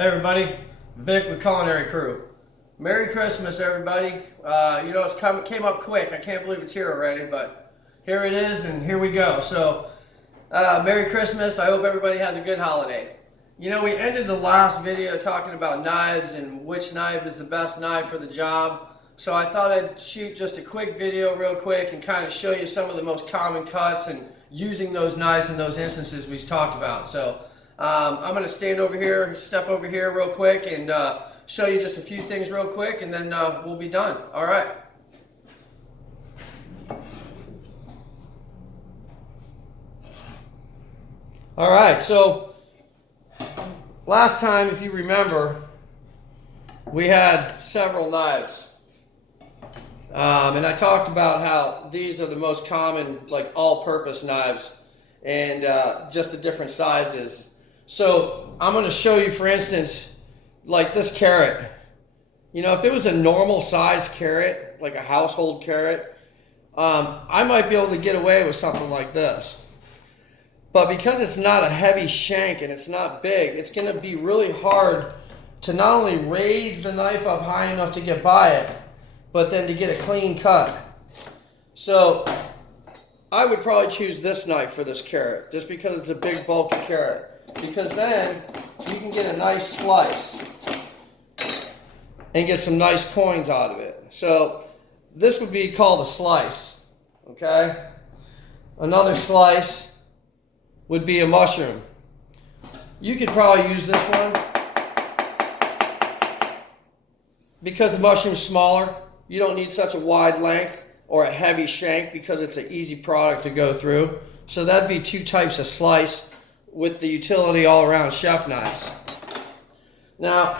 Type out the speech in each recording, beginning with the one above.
Hey everybody, Vic with Culinary Crew. Merry Christmas everybody. Came up quick. I can't believe it's here already, but here it is and here we go. So, Merry Christmas. I hope everybody has a good holiday. You know, we ended the last video talking about knives and which knife is the best knife for the job. So I thought I'd shoot just a quick video real quick and kind of show you some of the most common cuts and using those knives in those instances we talked about. So I'm going to step over here real quick and show you just a few things real quick, and then we'll be done. All right. All right, so last time, if you remember, we had several knives. And I talked about how these are the most common, like all-purpose knives, and just the different sizes. So I'm going to show you, for instance, like this carrot. You know, if it was a normal size carrot, like a household carrot, I might be able to get away with something like this. But because it's not a heavy shank and it's not big, it's going to be really hard to not only raise the knife up high enough to get by it, but then to get a clean cut. So I would probably choose this knife for this carrot, just because it's a big bulky carrot. Because then you can get a nice slice and get some nice coins out of it. So this would be called a slice, okay? Another slice would be a mushroom. You could probably use this one. Because the mushroom's smaller, you don't need such a wide length or a heavy shank because it's an easy product to go through. So that'd be two types of slice with the utility all-around chef knives. Now,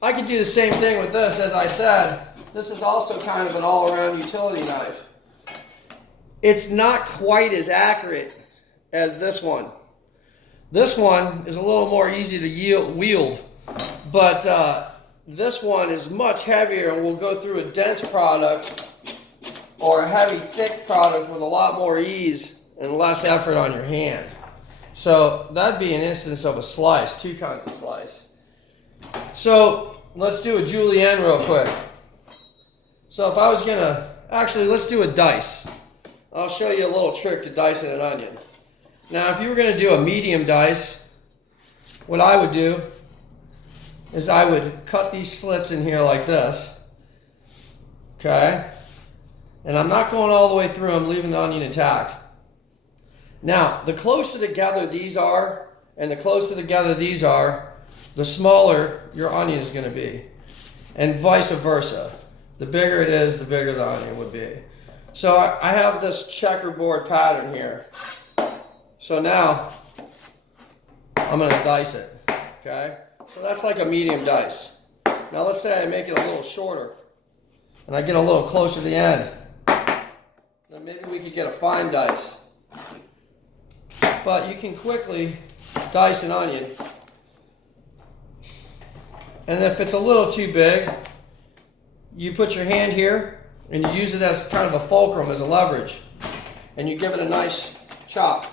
I could do the same thing with this. As I said, this is also kind of an all-around utility knife. It's not quite as accurate as this one. This one is a little more easy to wield, but this one is much heavier and will go through a dense product or a heavy, thick product with a lot more ease and less effort on your hand. So that'd be an instance of a slice, two kinds of slice. So let's do a julienne real quick. So if I was let's do a dice. I'll show you a little trick to dicing an onion. Now if you were gonna do a medium dice, what I would do is I would cut these slits in here like this, okay? And I'm not going all the way through, I'm leaving the onion intact. Now, the closer together these are, and the closer together these are, the smaller your onion is going to be. And vice versa. The bigger it is, the bigger the onion would be. So I have this checkerboard pattern here. So now, I'm going to dice it, okay? So that's like a medium dice. Now let's say I make it a little shorter, and I get a little closer to the end. Then maybe we could get a fine dice. But you can quickly dice an onion. And if it's a little too big, you put your hand here and you use it as kind of a fulcrum, as a leverage. And you give it a nice chop,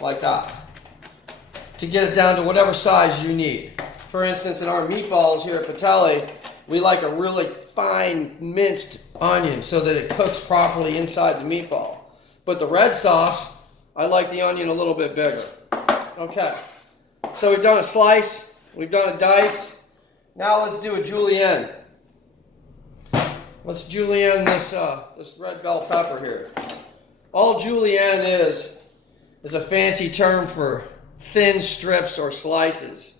like that, to get it down to whatever size you need. For instance, in our meatballs here at Patelli, we like a really fine minced onion so that it cooks properly inside the meatball. But the red sauce, I like the onion a little bit bigger. Okay, so we've done a slice, we've done a dice. Now let's do a julienne. Let's julienne this red bell pepper here. All julienne is a fancy term for thin strips or slices.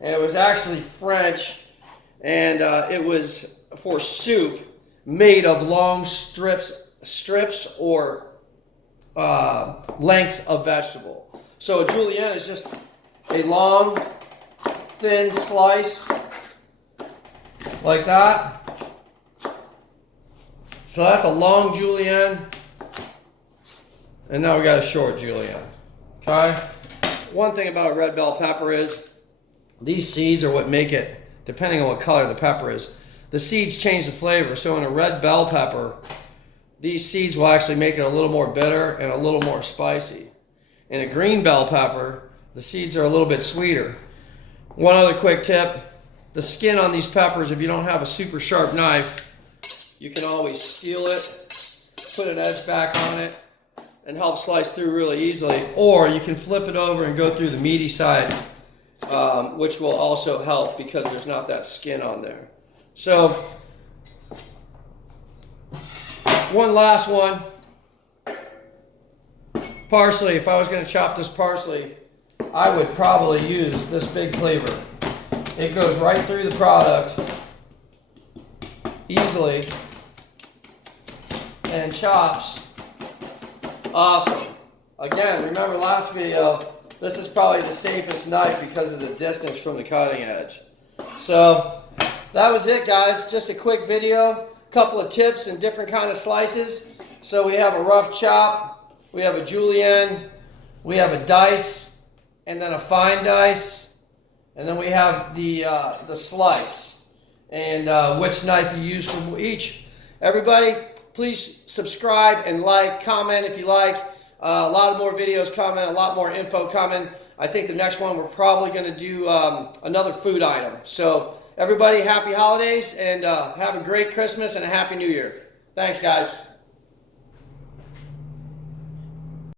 And it was actually French, and it was for soup made of long strips or lengths of vegetable. So a julienne is just a long, thin slice like that. So that's a long julienne, and now we got a short julienne. Okay. One thing about a red bell pepper is these seeds are what make it, depending on what color the pepper is, the seeds change the flavor. So in a red bell pepper, these seeds will actually make it a little more bitter and a little more spicy. In a green bell pepper, the seeds are a little bit sweeter. One other quick tip, the skin on these peppers, if you don't have a super sharp knife, you can always steel it, put an edge back on it, and help slice through really easily. Or you can flip it over and go through the meaty side, which will also help because there's not that skin on there. So, one last one. Parsley, if I was going to chop this parsley, I would probably use this big cleaver. It goes right through the product easily and chops awesome. Again, remember last video, this is probably the safest knife because of the distance from the cutting edge. So that was it, guys. Just a quick video, couple of tips and different kind of slices. So we have a rough chop, we have a julienne, we have a dice, and then a fine dice, and then we have the slice, and which knife you use for each. Everybody, please subscribe and like, comment if you like. A lot more videos coming, a lot more info coming. I think the next one we're probably going to do another food item. So everybody, happy holidays, and have a great Christmas and a happy New Year. Thanks, guys.